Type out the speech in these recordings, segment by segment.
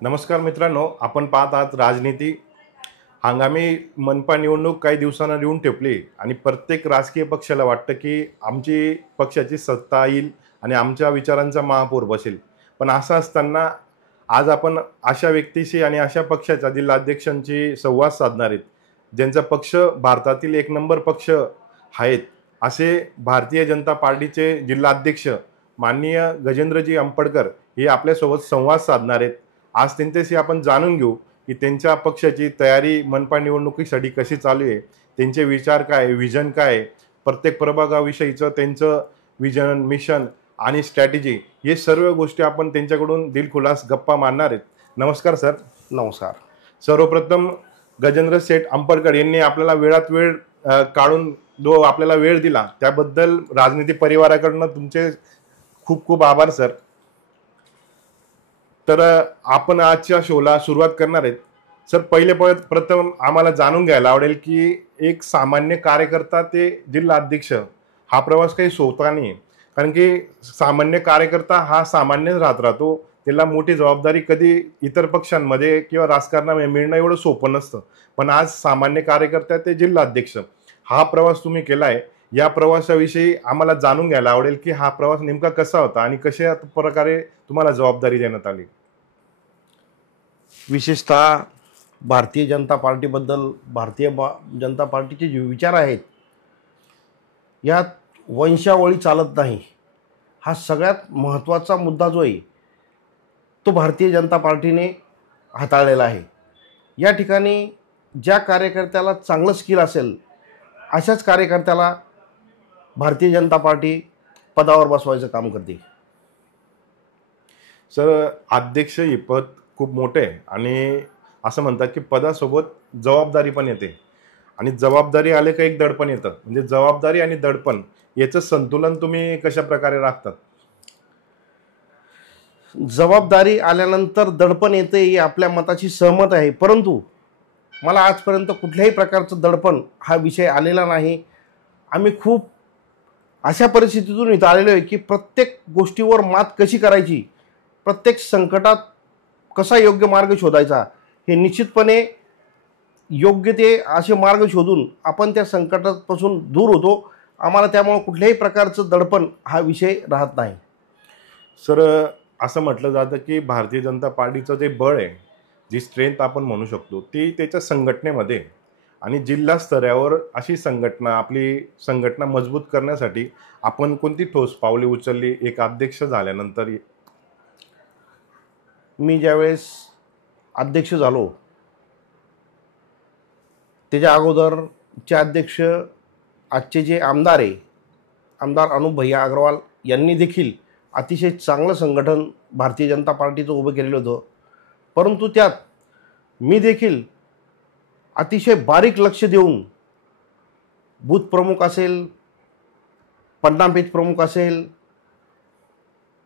नमस्कार मित्रांनो, आपण पाहत आहात राजनीती. हंगामी मनपा निवडणूक काही दिवसांना येऊन ठेपली आणि प्रत्येक राजकीय पक्षाला वाटतं की आमची पक्षाची सत्ता येईल आणि आमच्या विचारांचा महापौर बसेल. पण असं असताना आज आपण अशा व्यक्तीशी आणि अशा पक्षाच्या जिल्हाध्यक्षांशी संवाद साधणार आहेत, ज्यांचा पक्ष भारतातील एक नंबर पक्ष आहेत. असे भारतीय जनता पार्टीचे जिल्हाध्यक्ष माननीय गजेंद्रजी अंपडकर हे आपल्यासोबत संवाद साधणार आहेत. आज त्यांच्याशी आपण जाणून घेऊ की त्यांच्या पक्षाची तयारी मनपा निवडणुकीसाठी कशी चालू आहे, त्यांचे विचार काय, विजन काय, प्रत्येक प्रभागाविषयीचं त्यांचं विजन, मिशन आणि स्ट्रॅटेजी हे सर्व गोष्टी आपण त्यांच्याकडून दिलखुलास गप्पा मारणार आहेत. नमस्कार सर. नमस्कार. सर्वप्रथम गजेंद्र शेठ अंपडकर यांनी आपल्याला वेळात वेळ काढून जो आपल्याला वेळ दिला त्याबद्दल राजनीती परिवाराकडनं तुमचे खूप खूप आभार सर. तर आपण आजच्या शोला सुरुवात करणार आहेत. सर, प्रथम आम्हाला जाणून घ्यायला आवडेल की एक सामान्य कार्यकर्ता ते जिल्हाध्यक्ष हा प्रवास काही सोपा नाही. कारण की सामान्य कार्यकर्ता हा सामान्यच राहतो. त्याला मोठी जबाबदारी कधी इतर पक्षांमध्ये किंवा राजकारणामध्ये मिळणं एवढं सोपं नसतं. पण आज सामान्य कार्यकर्ता ते जिल्हाध्यक्ष हा प्रवास तुम्ही केलाय. या प्रवासाविषयी आम्हाला जाणून घ्यायला आवडेल की हा प्रवास नेमका कसा होता आणि कशा प्रकारे तुम्हाला जबाबदारी देण्यात आली. विशेषतः भारतीय जनता पार्टीबद्दल जनता पार्टीचे जे विचार आहेत यात वंशावळी चालत नाही. हा सगळ्यात महत्त्वाचा मुद्दा जो आहे तो भारतीय जनता पार्टीने हाताळलेला आहे. या ठिकाणी ज्या कार्यकर्त्याला चांगलं स्किल असेल अशाच कार्यकर्त्याला भारतीय जनता पार्टी पदावर बसवायचं काम करते. सर, अध्यक्ष हे पद खूप मोठे आहे आणि असं म्हणतात की पदासोबत जबाबदारी पण येते आणि जबाबदारी आले का एक दडपण येतं. म्हणजे जबाबदारी आणि दडपण याचं संतुलन तुम्ही कशा प्रकारे राखतात. जबाबदारी आल्यानंतर दडपण येते ही आपल्या मताची सहमत आहे, परंतु मला आजपर्यंत कुठल्याही प्रकारचं दडपण हा विषय आलेला नाही. आम्ही खूप अशा परिस्थितीतून इथं आलेलो आहे की प्रत्येक गोष्टीवर मात कशी करायची, प्रत्येक संकटात कसा योग्य मार्ग शोधायचा हे निश्चितपणे योग्य ते असे मार्ग शोधून आपण त्या संकटापासून दूर होतो. आम्हाला त्यामुळे कुठल्याही प्रकारचं दडपण हा विषय राहत नाही. सर, असं म्हटलं जातं की भारतीय जनता पार्टीचं जे बळ आहे, जी स्ट्रेंथ आपण म्हणू शकतो, ती त्याच्या संघटनेमध्ये आणि जिल्हा स्तरावर अशी आपली संघटना मजबूत करण्यासाठी आपण कोणती ठोस पावले उचलली एक अध्यक्ष झाल्यानंतर. मी ज्यावेळेस अध्यक्ष झालो त्याच्या अगोदरचे अध्यक्ष आजचे जे आमदार आहे, आमदार अनुप भैया अग्रवाल यांनी देखील अतिशय चांगलं संघटन भारतीय जनता पार्टीचं उभं केलेलं होतं. परंतु त्यात मी देखील अतिशय बारीक लक्ष देऊन बूथ प्रमुख असेल, पन्ना पेज प्रमुख असेल,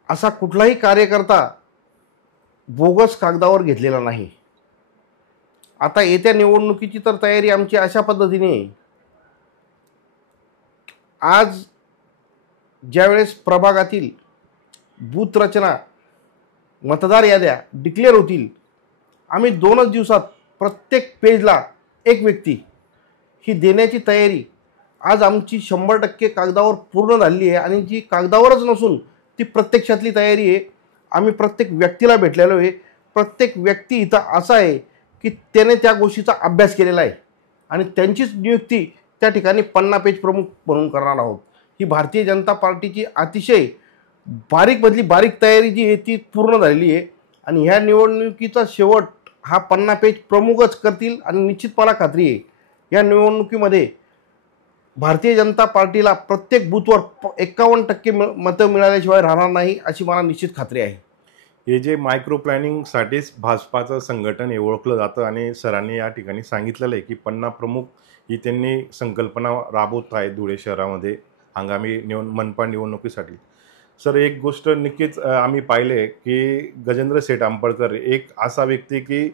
असा कुठलाही कार्यकर्ता बोगस कागदावर घेतलेला नाही. आता येत्या निवडणुकीची तर तयारी आमची अशा पद्धतीने आहे. आज ज्यावेळेस प्रभागातील बूथ रचना, मतदार याद्या डिक्लेअर होतील, आम्ही 2च दिवसात प्रत्येक पेजला एक व्यक्ती ही देण्याची तयारी आज आमची 100% कागदावर पूर्ण झाली आहे. आणि जी कागदावरच नसून ती प्रत्यक्षातली तयारी आहे. आम्ही प्रत्येक व्यक्तीला भेटलेलो आहे. प्रत्येक व्यक्ती इथं असा आहे की त्याने त्या गोष्टीचा अभ्यास केलेला आहे आणि त्यांचीच नियुक्ती त्या ठिकाणी पन्ना पेज प्रमुख म्हणून करणार आहोत. ही भारतीय जनता पार्टीची अतिशय बारीकमधली बारीक तयारी जी आहे ती पूर्ण झालेली आहे. आणि ह्या निवडणुकीचा शेवट हा पन्ना पेज प्रमुखच करतील आणि निश्चित मला खात्री आहे या निवडणुकीमध्ये भारतीय जनता पार्टीला प्रत्येक बूथवर 51% मतं मिळाल्याशिवाय राहणार नाही अशी मला निश्चित खात्री आहे. हे जे मायक्रो प्लॅनिंगसाठीच भाजपाचं संघटन हे ओळखलं जातं आणि सरांनी या ठिकाणी सांगितलेलं आहे की पन्ना प्रमुख ही त्यांनी संकल्पना राबवत आहे धुळे शहरामध्ये हंगामी मनपा निवडणुकीसाठी. सर, एक गोष्ट नक्कीच आम्ही पाहिले की गजेंद्र शेठ अंपडकर एक असा व्यक्ती की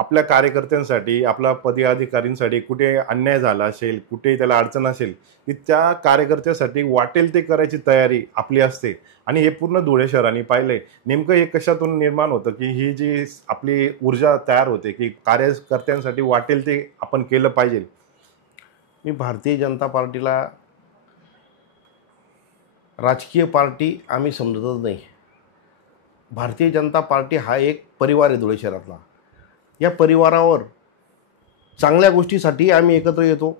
आपल्या कार्यकर्त्यांसाठी, आपल्या पदाधिकाऱ्यांसाठी कुठे अन्याय झाला असेल, कुठे त्याला अडचण असेल, की त्या कार्यकर्त्यासाठी वाटेल ते करायची तयारी आपली असते. आणि हे पूर्ण धुळे शहराने पाहिलंय. नेमकं हे कशातून निर्माण होतं, की ही जी आपली ऊर्जा तयार होते, की कार्यकर्त्यांसाठी वाटेल ते आपण केलं पाहिजे. मी भारतीय जनता पार्टीला राजकीय पार्टी आम्ही समजतच नाही. भारतीय जनता पार्टी हा एक परिवार आहे धुळे शहरातला. या परिवारावर चांगल्या गोष्टीसाठी आम्ही एकत्र येतो.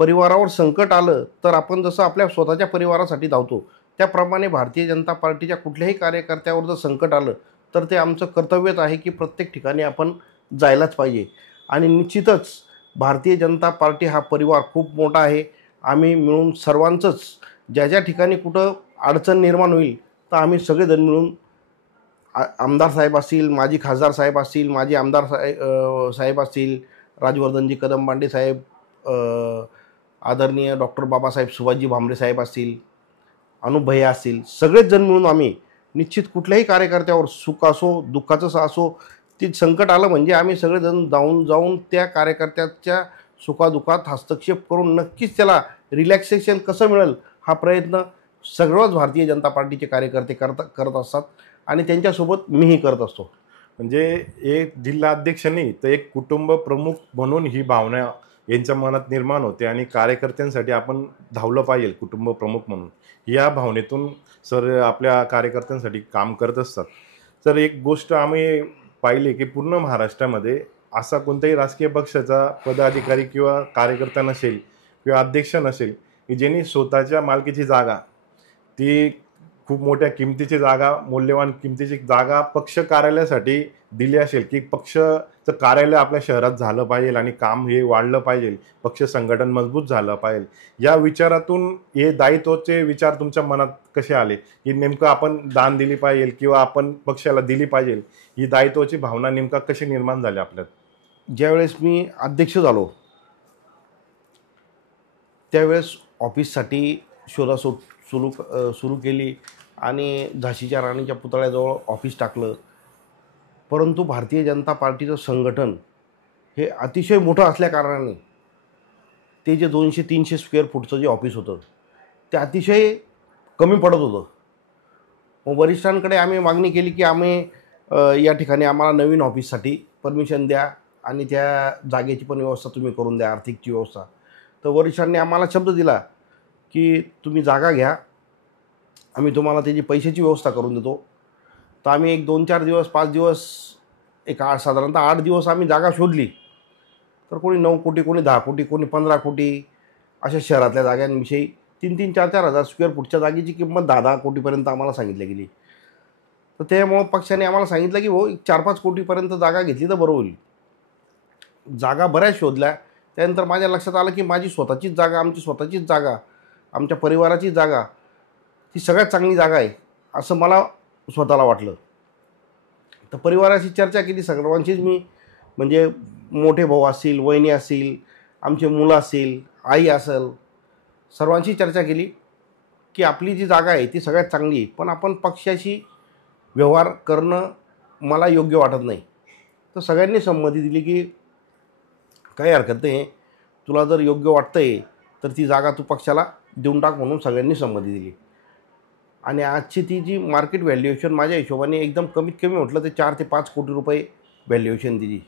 परिवारावर संकट आलं तर आपण जसं आपल्या स्वतःच्या परिवारासाठी धावतो, त्याप्रमाणे भारतीय जनता पार्टीच्या कुठल्याही कार्यकर्त्यावर जर संकट आलं तर ते आमचं कर्तव्यच आहे की प्रत्येक ठिकाणी आपण जायलाच पाहिजे. आणि निश्चितच भारतीय जनता पार्टी हा परिवार खूप मोठा आहे. आम्ही मिळून सर्वांचंच ज्या ज्या ठिकाणी कुठं अडचण निर्माण होईल तर आम्ही सगळेजण मिळून आमदार साहेब असतील, माजी खासदार साहेब असतील, माजी आमदार साहेब असतील, राजवर्धनजी कदम बांडे साहेब, आदरणीय डॉक्टर बाबासाहेब सुभाषजी भामरे साहेब असतील, अनुप भैया असतील, सगळेच जण मिळून आम्ही निश्चित कुठल्याही कार्यकर्त्यावर सुख असो दुःखाचं असो, ती संकट आलं म्हणजे आम्ही सगळेजण जाऊन त्या कार्यकर्त्याच्या सुखादुःखात हस्तक्षेप करून नक्कीच त्याला रिलॅक्सेशन कसं मिळेल हा प्रयत्न सर्वच भारतीय जनता पार्टीचे कार्यकर्ते करत असतात आणि त्यांच्यासोबत मीही करत असतो. म्हणजे एक जिल्हा अध्यक्ष नाही तर एक कुटुंब प्रमुख म्हणून ही भावना यांच्या मनात निर्माण होते आणि कार्यकर्त्यांसाठी आपण धावलं पाहिजे कुटुंब प्रमुख म्हणून. या भावनेतून सर आपल्या कार्यकर्त्यांसाठी काम करत असतात. सर एक गोष्ट आम्ही पाहिली की पूर्ण महाराष्ट्रामध्ये असा कोणत्याही राजकीय पक्षाचा पदाधिकारी किंवा कार्यकर्ता नसेल किंवा अध्यक्ष नसेल की ज्यांनी स्वतःच्या मालकीची जागा, ती खूप मोठ्या किमतीची जागा, मौल्यवान किमतीची जागा पक्ष कार्यालयासाठी दिली असेल, की पक्षचं कार्यालय आपल्या शहरात झालं पाहिजे आणि काम हे वाढलं पाहिजे, पक्ष संघटन मजबूत झालं पाहिजे. या विचारातून हे दायित्वाचे विचार तुमच्या मनात कसे आले, की नेमकं आपण दान दिली पाहिजे किंवा आपण पक्षाला दिली पाहिजे, ही दायित्वाची भावना नेमका कशी निर्माण झाली आपल्यात? ज्यावेळेस मी अध्यक्ष झालो त्यावेळेस ऑफिससाठी शोधाशोध सुरू केली आणि झाशीच्या राणीच्या पुतळ्याजवळ ऑफिस टाकलं. परंतु भारतीय जनता पार्टीचं संघटन हे अतिशय मोठं असल्याकारणाने ते जे 200-300 स्क्वेअर फूटचं जे ऑफिस होतं ते अतिशय कमी पडत होतं. मग वरिष्ठांकडे आम्ही मागणी केली की आम्ही या ठिकाणी आम्हाला नवीन ऑफिससाठी परमिशन द्या आणि त्या जागेची पण व्यवस्था तुम्ही करून द्या, आर्थिकची व्यवस्था. तर वरिष्ठांनी आम्हाला शब्द दिला की तुम्ही जागा घ्या, आम्ही तुम्हाला त्याची पैशाची व्यवस्था करून देतो. तर आम्ही एक 2-4 दिवस 5 दिवस साधारणतः 8 दिवस आम्ही जागा शोधली. तर कोणी 9 कोटी, कोणी 10 कोटी, कोणी 15 कोटी अशा शहरातल्या जागांविषयी 3-3, 4-4 हजार स्क्वेअर फूटच्या जागेची किंमत 10-10 कोटीपर्यंत आम्हाला सांगितली गेली. तर त्यामुळं पक्षाने आम्हाला सांगितलं की हो 4-5 कोटीपर्यंत जागा घेतली तर बरं होईल. जागा बऱ्याच शोधल्या. त्यानंतर माझ्या लक्षात आलं की माझी स्वतःचीच जागा, आमची स्वतःचीच जागा, आमच्या परिवाराची जागा ती सगळ्यात चांगली जागा आहे असं मला स्वतःला वाटलं. तर परिवाराशी चर्चा केली सर्वांचीच मी, म्हणजे मोठे भाऊ असतील, वहिनी असतील, आमचे मुलं असतील, आई असेल, सर्वांशी चर्चा केली की आपली जी जागा आहे ती सगळ्यात चांगली आहे, पण आपण पक्षाशी व्यवहार करणं मला योग्य वाटत नाही. तर सगळ्यांनी संमती दिली की काही हरकत नाही, तुला जर योग्य वाटतं आहे तर ती जागा तू पक्षाला देऊन टाक म्हणून सगळ्यांनी संमती दिली. आणि आजची ती जी मार्केट व्हॅल्युएशन माझ्या हिशोबाने एकदम कमीत कमी म्हटलं ते 4 ते 5 कोटी रुपये व्हॅल्युएशन दिली.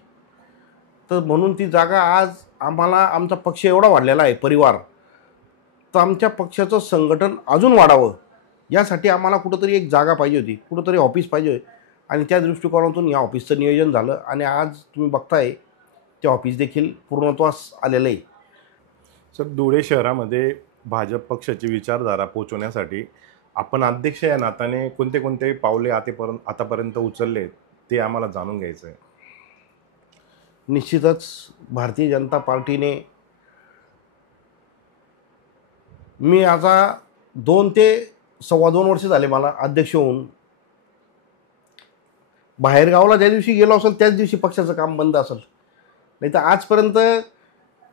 तर म्हणून ती जागा आज आम्हाला, आमचा पक्ष एवढा वाढलेला आहे परिवार, तर आमच्या पक्षाचं संघटन अजून वाढावं यासाठी आम्हाला कुठंतरी एक जागा पाहिजे होती, कुठंतरी ऑफिस पाहिजे. आणि त्या दृष्टिकोनातून या ऑफिसचं नियोजन झालं आणि आज तुम्ही बघताय ते ऑफिस देखील पूर्णत्वास आलेलं आहे. सर धुळे शहरामध्ये भाजप पक्षाची विचारधारा पोहोचवण्यासाठी आपण अध्यक्ष या नात्याने कोणते कोणते पावले आतापर्यंत उचलले ते आम्हाला जाणून घ्यायचं आहे. निश्चितच भारतीय जनता पार्टीने, मी आता 2 ते 2.25 वर्ष झाले मला अध्यक्ष होऊन. बाहेरगावाला ज्या दिवशी गेलो असेल त्याच दिवशी पक्षाचं काम बंद असेल, नाही तर आजपर्यंत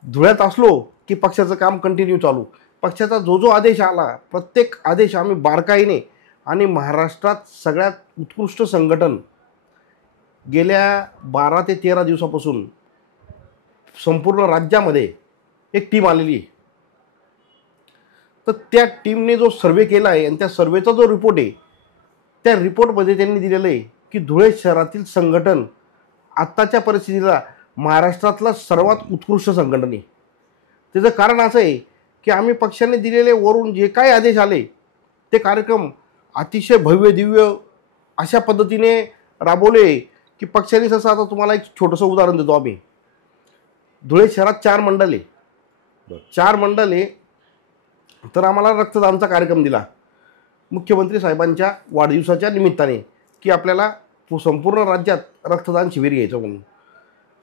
धुळ्यात असलो की पक्षाचं काम कंटिन्यू चालू. पक्षाचा जो आदेश आला प्रत्येक आदेश आम्ही बारकाईने, आणि महाराष्ट्रात सगळ्यात उत्कृष्ट संघटन गेल्या 12 ते 13 दिवसापासून संपूर्ण राज्यामध्ये एक टीम आलेली आहे. तर त्या टीमने जो सर्वे केला आहे आणि त्या सर्वेचा जो रिपोर्ट आहे, त्या रिपोर्टमध्ये त्यांनी दिलेलं आहे की धुळे शहरातील संघटन आत्ताच्या परिस्थितीला महाराष्ट्रातला सर्वात उत्कृष्ट संघटन आहे. त्याचं कारण असं आहे की आम्ही पक्षाने दिलेले वरून जे काही आदेश आले ते कार्यक्रम अतिशय भव्य दिव्य अशा पद्धतीने राबवले की पक्षाने जसं, आता तुम्हाला एक छोटंसं उदाहरण देतो आम्ही. धुळे शहरात 4 मंडल आहे. 4 मंडल आहे. तर आम्हाला रक्तदानचा कार्यक्रम दिला मुख्यमंत्री साहेबांच्या वाढदिवसाच्या निमित्ताने की आपल्याला संपूर्ण राज्यात रक्तदान शिबिर घ्यायचं म्हणून.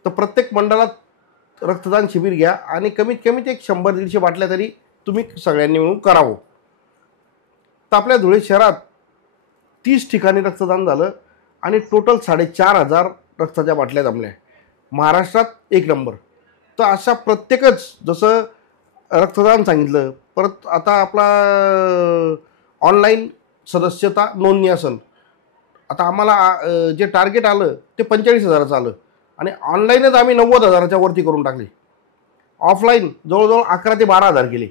तर प्रत्येक मंडळात रक्तदान शिबिर घ्या आणि कमीत कमी एक 100-150 बाटल्या तरी तुम्ही सगळ्यांनी मिळून करावं. तर आपल्या धुळे शहरात 30 ठिकाणी रक्तदान झालं आणि टोटल 4,500 रक्ताच्या बाटल्या जमल्या. महाराष्ट्रात 1 नंबर. तर अशा प्रत्येकच, जसं रक्तदान सांगितलं, परत आता आपला ऑनलाईन सदस्यता नोंदणी असेल. आता आम्हाला जे टार्गेट आलं ते 45,000चं आलं आणि ऑनलाईनच आम्ही 90,000च्या वरती करून टाकले. ऑफलाईन जवळजवळ 11 ते 12,000 केले.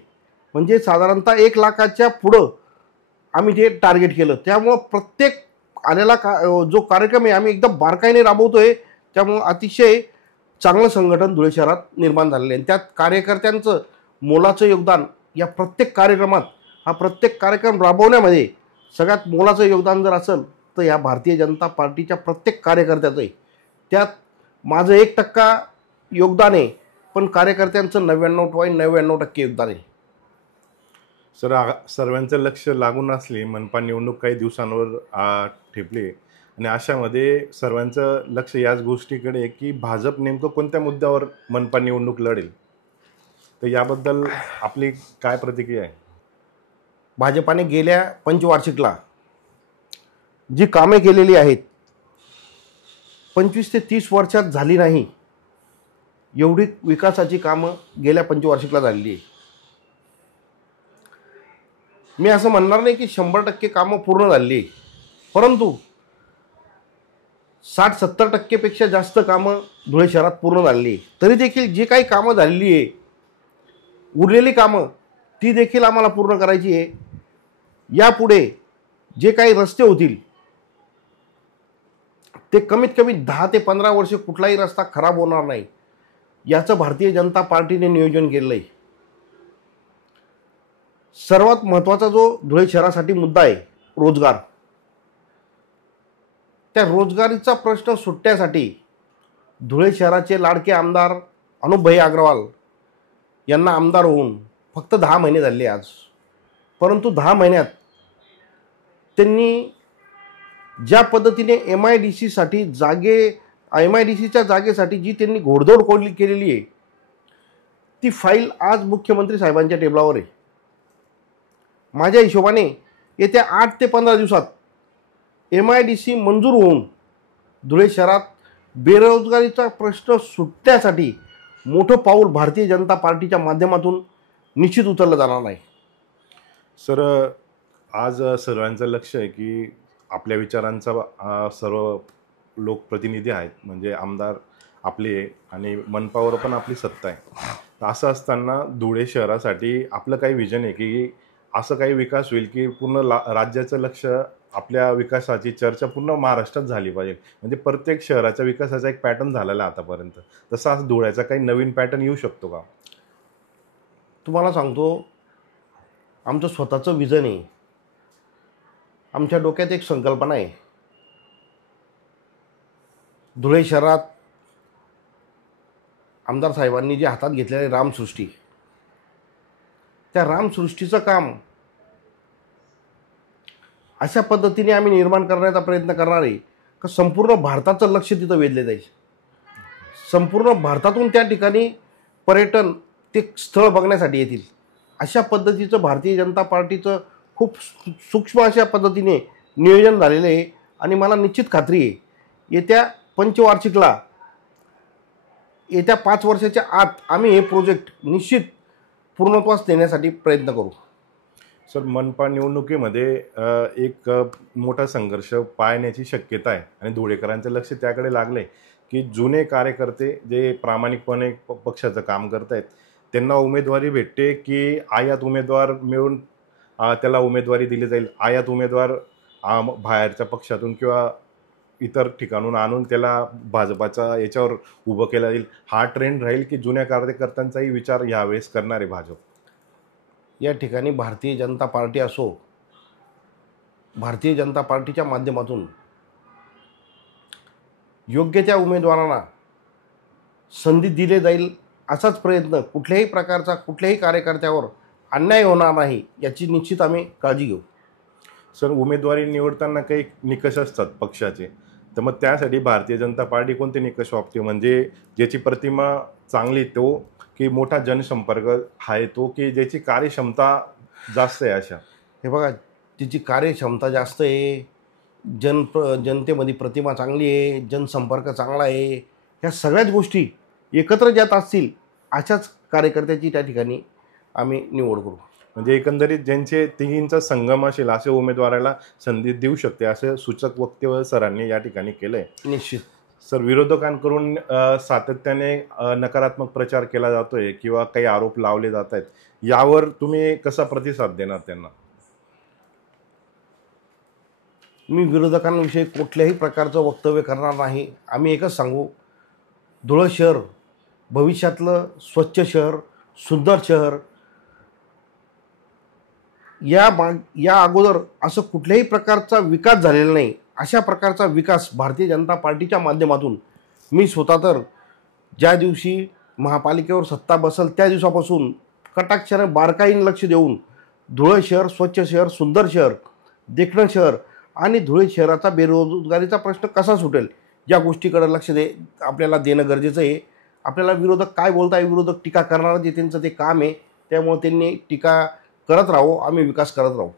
म्हणजे साधारणतः 1 लाखाच्या पुढं आम्ही ते टार्गेट केलं. त्यामुळं प्रत्येक आलेला जो कार्यक्रम आहे आम्ही एकदम बारकाईने राबवतोय. त्यामुळं अतिशय चांगलं संघटन धुळे शहरात निर्माण झालेलं आहे. त्यात कार्यकर्त्यांचं मोलाचं योगदान या प्रत्येक कार्यक्रमात, हा प्रत्येक कार्यक्रम राबवण्यामध्ये सगळ्यात मोलाचं योगदान जर असेल तर या भारतीय जनता पार्टीच्या प्रत्येक कार्यकर्त्याचं आहे. त्यात माझं 1% योगदान आहे, पण कार्यकर्त्यांचं 99.99% योगदान आहे. सर, सर्वांचं लक्ष लागून असले मनपा निवडणूक काही दिवसांवर ठेपली आणि अशामध्ये सर्वांचं लक्ष याच गोष्टीकडे की भाजप नेमकं कोणत्या मुद्द्यावर मनपा निवडणूक लढेल, तर याबद्दल आपली काय प्रतिक्रिया आहे? भाजपाने गेल्या पंचवार्षिकला जी कामे केलेली आहेत 25 ते 30 वर्षात झाली नाही एवढी विकासाची कामं गेल्या पंचवार्षिकला झालेली आहे. मी असं म्हणणार नाही की 100% कामं पूर्ण झाली आहे, परंतु 60-70% पेक्षा जास्त कामं धुळे शहरात पूर्ण झालेली आहे. तरी देखील जे काही कामं झालेली आहे, उरलेली कामं ती देखील आम्हाला पूर्ण करायची आहे. यापुढे जे काही रस्ते होतील ते कमीत कमी 10 ते 15 वर्ष कुठलाही रस्ता खराब होणार नाही याचं भारतीय जनता पार्टीने नियोजन केलं आहे. सर्वात महत्त्वाचा जो धुळे शहरासाठी मुद्दा आहे रोजगार, त्या रोजगारीचा प्रश्न सुटण्यासाठी धुळे शहराचे लाडके आमदार अनुपभाई अग्रवाल यांना आमदार होऊन फक्त 10 महिने झाले आज. परंतु 10 महिन्यात त्यांनी ज्या पद्धतीने MIDCच्या जागेसाठी जी त्यांनी घोडदौड केलेली आहे ती फाईल आज मुख्यमंत्री साहेबांच्या टेबलावर आहे. माझ्या हिशोबाने येत्या 8 ते 15 दिवसात MIDC मंजूर होऊन धुळे शहरात बेरोजगारीचा प्रश्न सुटण्यासाठी मोठं पाऊल भारतीय जनता पार्टीच्या माध्यमातून निश्चित उचललं जाणार नाही. सर, आज सर्वांचं लक्ष आहे की आपल्या विचारांचा सर्व लोकप्रतिनिधी आहेत, म्हणजे आमदार आपले आणि मनपावर पण आपली सत्ता आहे. तर असं असताना धुळे शहरासाठी आपलं काही विजन आहे की असं काही विकास होईल की पूर्ण राज्याचं लक्ष, आपल्या विकासाची चर्चा पूर्ण महाराष्ट्रात झाली पाहिजे, म्हणजे प्रत्येक शहराच्या विकासाचा एक पॅटर्न झालेला आहे आतापर्यंत. तसा आज धुळ्याचा काही नवीन पॅटर्न येऊ शकतो का? तुम्हाला सांगतो, आमचं स्वतःचं विजन आहे. आमच्या डोक्यात एक संकल्पना आहे. धुळे शहरात आमदार साहेबांनी जे हातात घेतलेले रामसृष्टी, त्या रामसृष्टीचं काम अशा पद्धतीने आम्ही निर्माण करण्याचा प्रयत्न करणार आहे की संपूर्ण भारताचं लक्ष तिथं वेधले जाईल. संपूर्ण भारतातून त्या ठिकाणी पर्यटन ते स्थळ बघण्यासाठी येतील. अशा पद्धतीचं भारतीय जनता पार्टीचं खूप सूक्ष्म अशा पद्धतीने नियोजन झालेलं आहे आणि मला निश्चित खात्री आहे येत्या पंचवार्षिकला, येत्या 5 वर्षाच्या आत आम्ही हे प्रोजेक्ट निश्चित पूर्णत्वास नेण्यासाठी प्रयत्न करू. सर, मनपा निवडणुकीमध्ये एक मोठा संघर्ष पाहण्याची शक्यता आहे आणि धुळेकरांचं लक्ष त्याकडे लागलंय की जुने कार्यकर्ते जे प्रामाणिकपणे पक्षाचं काम करत आहेत त्यांना उमेदवारी भेटते की आयात उमेदवार मिळून त्याला उमेदवारी दिली जाईल, आयात उमेदवार बाहेरच्या पक्षातून किंवा इतर ठिकाणून आणून त्याला भाजपाचा याच्यावर उभं केलं जाईल. हा ट्रेंड राहील की जुन्या कार्यकर्त्यांचाही विचार यावेळेस करणार आहे भाजप? या ठिकाणी भारतीय जनता पार्टी असो, भारतीय जनता पार्टीच्या माध्यमातून योग्य त्या उमेदवारांना संधी दिली जाईल असाच प्रयत्न कुठल्याही प्रकारचा कुठल्याही कार्यकर्त्यावर अन्याय होणार नाही याची निश्चित आम्ही काळजी घेऊ. सर, उमेदवारी निवडताना काही निकष असतात पक्षाचे, तर मग त्यासाठी भारतीय जनता पार्टी कोणते निकष वापरते? म्हणजे ज्याची प्रतिमा चांगली तो, की मोठा जनसंपर्क आहे तो, की ज्याची कार्यक्षमता जास्त आहे अशा? हे बघा, तिची कार्यक्षमता जास्त आहे, जनतेमध्ये प्रतिमा चांगली आहे, जनसंपर्क चांगला आहे, ह्या सगळ्याच गोष्टी एकत्र ज्यात असतील अशाच कार्यकर्त्याची त्या ठिकाणी आम्ही निवड करू. म्हणजे एकंदरीत ज्यांचे तिघींचा संगम असेल अशा उमेदवाराला संधी देऊ शकते असं सूचक वक्तव्य सरांनी या ठिकाणी केलंय. निश्चित. सर, विरोधकांकडून सातत्याने नकारात्मक प्रचार केला जातोय किंवा काही आरोप लावले जात आहेत, यावर तुम्ही कसा प्रतिसाद देणार त्यांना? मी विरोधकांविषयी कुठल्याही प्रकारचं वक्तव्य करणार नाही. आम्ही एकच सांगू, धुळं शहर भविष्यातलं स्वच्छ शहर, सुंदर शहर, या अगोदर असं कुठल्याही प्रकारचा विकास झालेला नाही. अशा प्रकारचा विकास भारतीय जनता पार्टीच्या माध्यमातून मी स्वतः तर ज्या दिवशी महापालिकेवर सत्ता बसल त्या दिवसापासून कटाक्षाने बारकाईने लक्ष देऊन धुळे शहर स्वच्छ शहर, सुंदर शहर, देखणं शहर आणि धुळे शहराचा बेरोजगारीचा प्रश्न कसा सुटेल या गोष्टीकडे लक्ष आपल्याला देणं गरजेचं आहे. आपल्याला विरोधक काय बोलताय, विरोधक टीका करणार जे त्यांचं ते काम आहे, त्यामुळे त्यांनी टीका करत राहू, आम्ही विकास करत राहू.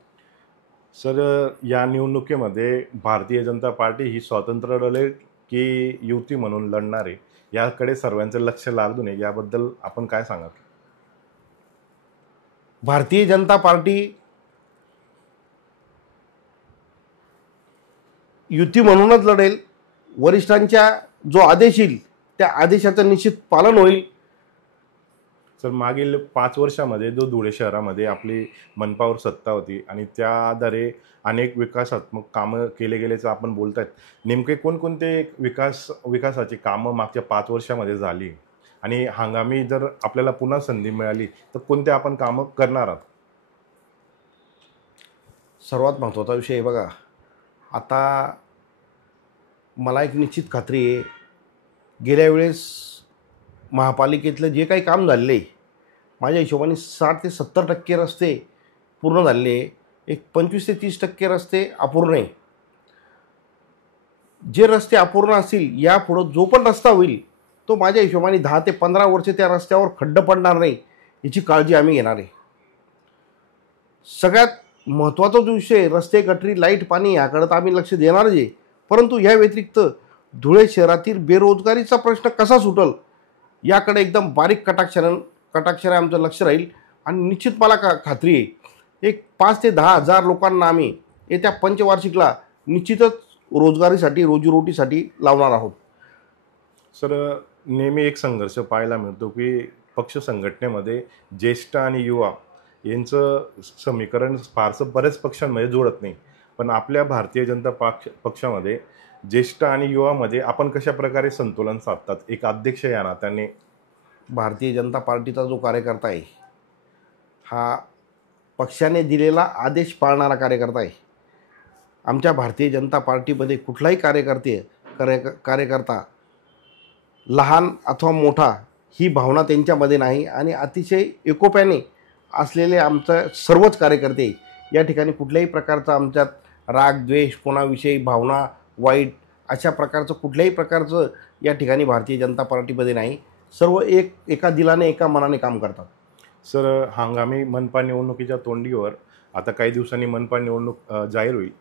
सर, या निवडणुकीमध्ये भारतीय जनता पार्टी ही स्वतंत्र लढेल की युती म्हणून लढणार आहे, याकडे सर्वांचं लक्ष लागू नये, याबद्दल आपण काय सांगाल? भारतीय जनता पार्टी युती म्हणूनच लढेल. वरिष्ठांच्या जो आदेश येईल त्या आदेशाचं निश्चित पालन होईल. सर, मागील 5 वर्षामध्ये जो धुळे शहरामध्ये आपली मनपावर सत्ता होती आणि त्या आधारे अनेक विकासात्मक कामं केले गेल्याचं आपण बोलतायत, नेमके कोणकोणते विकासाची कामं मागच्या 5 वर्षामध्ये झाली आणि हंगामी जर आपल्याला पुन्हा संधी मिळाली तर कोणते आपण कामं करणार आहात? सर्वात महत्त्वाचा विषय आहे बघा, आता मला एक निश्चित खात्री आहे, गेल्या वेळेस महापालिकेतलं जे काही काम झालेलं आहे माझ्या हिशोबाने 60 ते 70% रस्ते पूर्ण झालेले आहे. एक 25 ते 30% रस्ते अपूर्ण आहे. जे रस्ते अपूर्ण असतील यापुढं जो पण रस्ता होईल तो माझ्या हिशोबाने 10 ते 15 वर्षे त्या रस्त्यावर खड्डं पडणार नाही याची काळजी आम्ही घेणार आहे. सगळ्यात महत्त्वाचा जो विषय रस्ते, गटरी, लाईट, पाणी याकडे तर आम्ही लक्ष देणारच आहे, परंतु या व्यतिरिक्त धुळे शहरातील बेरोजगारीचा प्रश्न कसा सुटल याकडे एकदम बारीक कटाक्षाने आमचं लक्ष राहील. आणि निश्चित मला खात्री आहे एक 5 ते 10 हजार लोकांना आम्ही येत्या पंचवार्षिकला निश्चितच रोजगारीसाठी, रोजीरोटीसाठी लावणार आहोत. सर, नेहमी एक संघर्ष पाहायला मिळतो की पक्ष संघटनेमध्ये ज्येष्ठ आणि युवा यांचं समीकरण फारसं बऱ्याच पक्षांमध्ये जुळत नाही, पण आपल्या भारतीय जनता पक्षामध्ये ज्येष्ठ आणि युवामध्ये आपण कशा प्रकारे संतुलन साधतात? एक अध्यक्ष या नात्याने भारतीय जनता पार्टीचा जो कार्यकर्ता आहे हा पक्षाने दिलेला आदेश पाळणारा कार्यकर्ता आहे. आमच्या भारतीय जनता पार्टीमध्ये कुठलाही कार्यकर्ता लहान अथवा मोठा ही भावना त्यांच्यामध्ये नाही आणि अतिशय एकोप्याने असलेले आमचं सर्वच कार्यकर्ते या ठिकाणी कुठल्याही प्रकारचा आमच्यात राग, द्वेष, कोणाविषयी भावना, वाईट अशा प्रकारचं कुठल्याही प्रकारचं या ठिकाणी भारतीय जनता पार्टीमध्ये नाही. सर्व एका दिलाने, एका मनाने काम करतात. सर, हंगामी मनपा निवडणुकीच्या तोंडीवर आता काही दिवसांनी मनपा निवडणूक जाहीर होईल,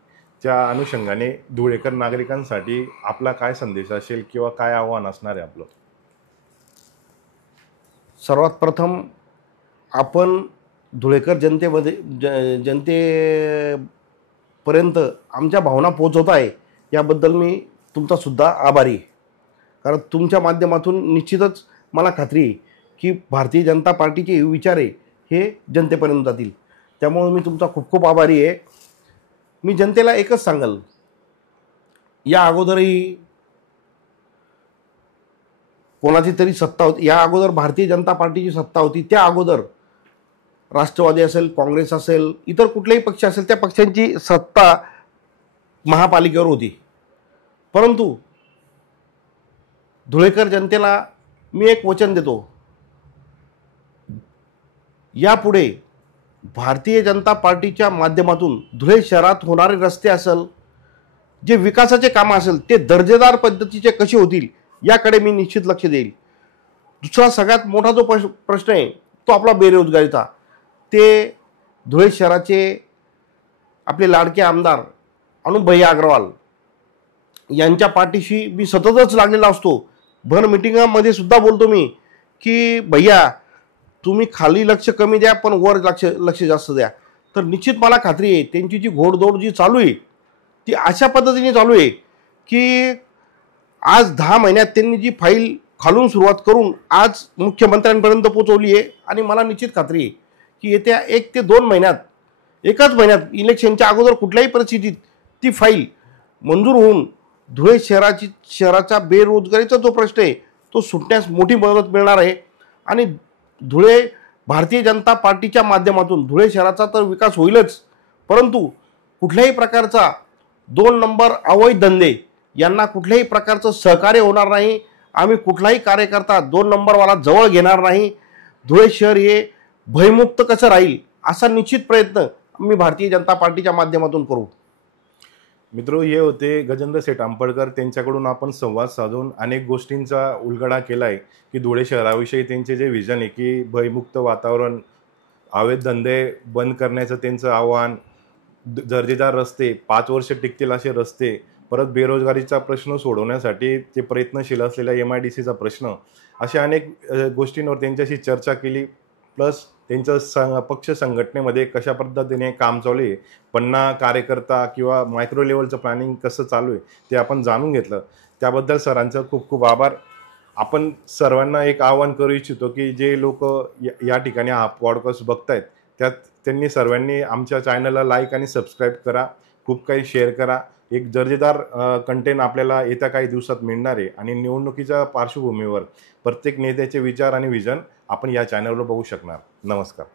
त्या अनुषंगाने धुळेकर नागरिकांसाठी आपला काय संदेश असेल किंवा काय आव्हान असणार आहे आपलं? सर्वात प्रथम आपण धुळेकर जनतेमध्ये जनतेपर्यंत आमच्या भावना पोचवत आहे याबद्दल मी तुमचासुद्धा आभारी आहे. कारण तुमच्या माध्यमातून निश्चितच मला खात्री आहे की भारतीय जनता पार्टीचे विचार आहे हे जनतेपर्यंत जातील. त्यामुळे मी तुमचा खूप खूप आभारी आहे. मी जनतेला एकच सांगेल, या अगोदरही कोणाची तरी सत्ता होती, या अगोदर भारतीय जनता पार्टीची सत्ता होती, त्या अगोदर राष्ट्रवादी असेल, काँग्रेस असेल, इतर कुठलेही पक्ष असेल, त्या पक्षांची सत्ता महापालिकेवर होती. परंतु धुळेकर जनतेला मी एक वचन देतो, यापुढे भारतीय जनता पार्टीच्या माध्यमातून धुळे शहरात होणारे रस्ते असेल, जे विकासाचे कामं असेल, ते दर्जेदार पद्धतीचे कसे होतील याकडे मी निश्चित लक्ष देईल. दुसरा सगळ्यात मोठा जो प्रश्न आहे तो आपला बेरोजगारीचा. ते धुळे शहराचे आपले लाडके आमदार अनुभैया अग्रवाल यांच्या पाठीशी मी सततच लागलेला असतो. भर मिटिंगामध्ये सुद्धा बोलतो मी की भैया तुम्ही खाली लक्ष कमी द्या पण वर लक्ष जास्त द्या. तर निश्चित मला खात्री आहे त्यांची जी घोडदौड जी चालू आहे ती अशा पद्धतीने चालू आहे की आज 10 महिन्यात त्यांनी जी फाईल खालून सुरुवात करून आज मुख्यमंत्र्यांपर्यंत पोहोचवली आहे. आणि मला निश्चित खात्री आहे की येत्या 1 ते 2 महिन्यात, एकाच महिन्यात, इलेक्शनच्या अगोदर कुठल्याही परिस्थितीत ती फाईल मंजूर होऊन धुळे शहराचा बेरोजगारीचा जो प्रश्न आहे तो सुटण्यास मोठी मदत मिळणार आहे. आणि धुळे भारतीय जनता पार्टीच्या माध्यमातून धुळे शहराचा तर विकास होईलच, परंतु कुठल्याही प्रकारचा 2 नंबर अवैध धंदे यांना कुठल्याही प्रकारचं सहकार्य होणार नाही. आम्ही कुठलाही कार्यकर्ता 2 नंबरवाला जवळ घेणार नाही. धुळे शहर हे भयमुक्त कसं राहील असा निश्चित प्रयत्न आम्ही भारतीय जनता पार्टीच्या माध्यमातून करू. मित्रो, हे होते गजेंद्र शेठ आंबेडकर. त्यांच्याकडून आपण संवाद साधून अनेक गोष्टींचा उलगडा केला आहे की धुळे शहराविषयी त्यांचे जे विजन आहे की भयमुक्त वातावरण, अवैध धंदे बंद करण्याचं त्यांचं आव्हान, दर्जेदार रस्ते, 5 वर्ष टिकतील असे रस्ते, परत बेरोजगारीचा प्रश्न सोडवण्यासाठी ते प्रयत्नशील असलेल्या MIDCचा प्रश्न, अशा अनेक गोष्टींवर त्यांच्याशी चर्चा केली. प्लस त्यांचं पक्ष संघटनेमध्ये कशा पद्धतीने काम चालू आहे, 50 कार्यकर्ता किंवा मायक्रो लेवलचं प्लॅनिंग कसं चालू आहे ते आपण जाणून घेतलं. त्याबद्दल सरांचं खूप खूप आभार. आपण सर्वांना एक आवाहन करू इच्छितो की जे लोक या ठिकाणी हा पॉडकास्ट बघतायत त्यांनी सर्वांनी आमच्या चॅनलला लाईक आणि सबस्क्राईब करा, खूप काही शेअर करा. एक दर्जेदार कंटेंट आपल्याला येत्या काही दिवसात मिळणार आहे. आणि निवडणुकीच्या पार्श्वभूमीवर प्रत्येक नेत्याचे विचार आणि विजन आपण या चॅनलवर बघू शकणार. नमस्कार.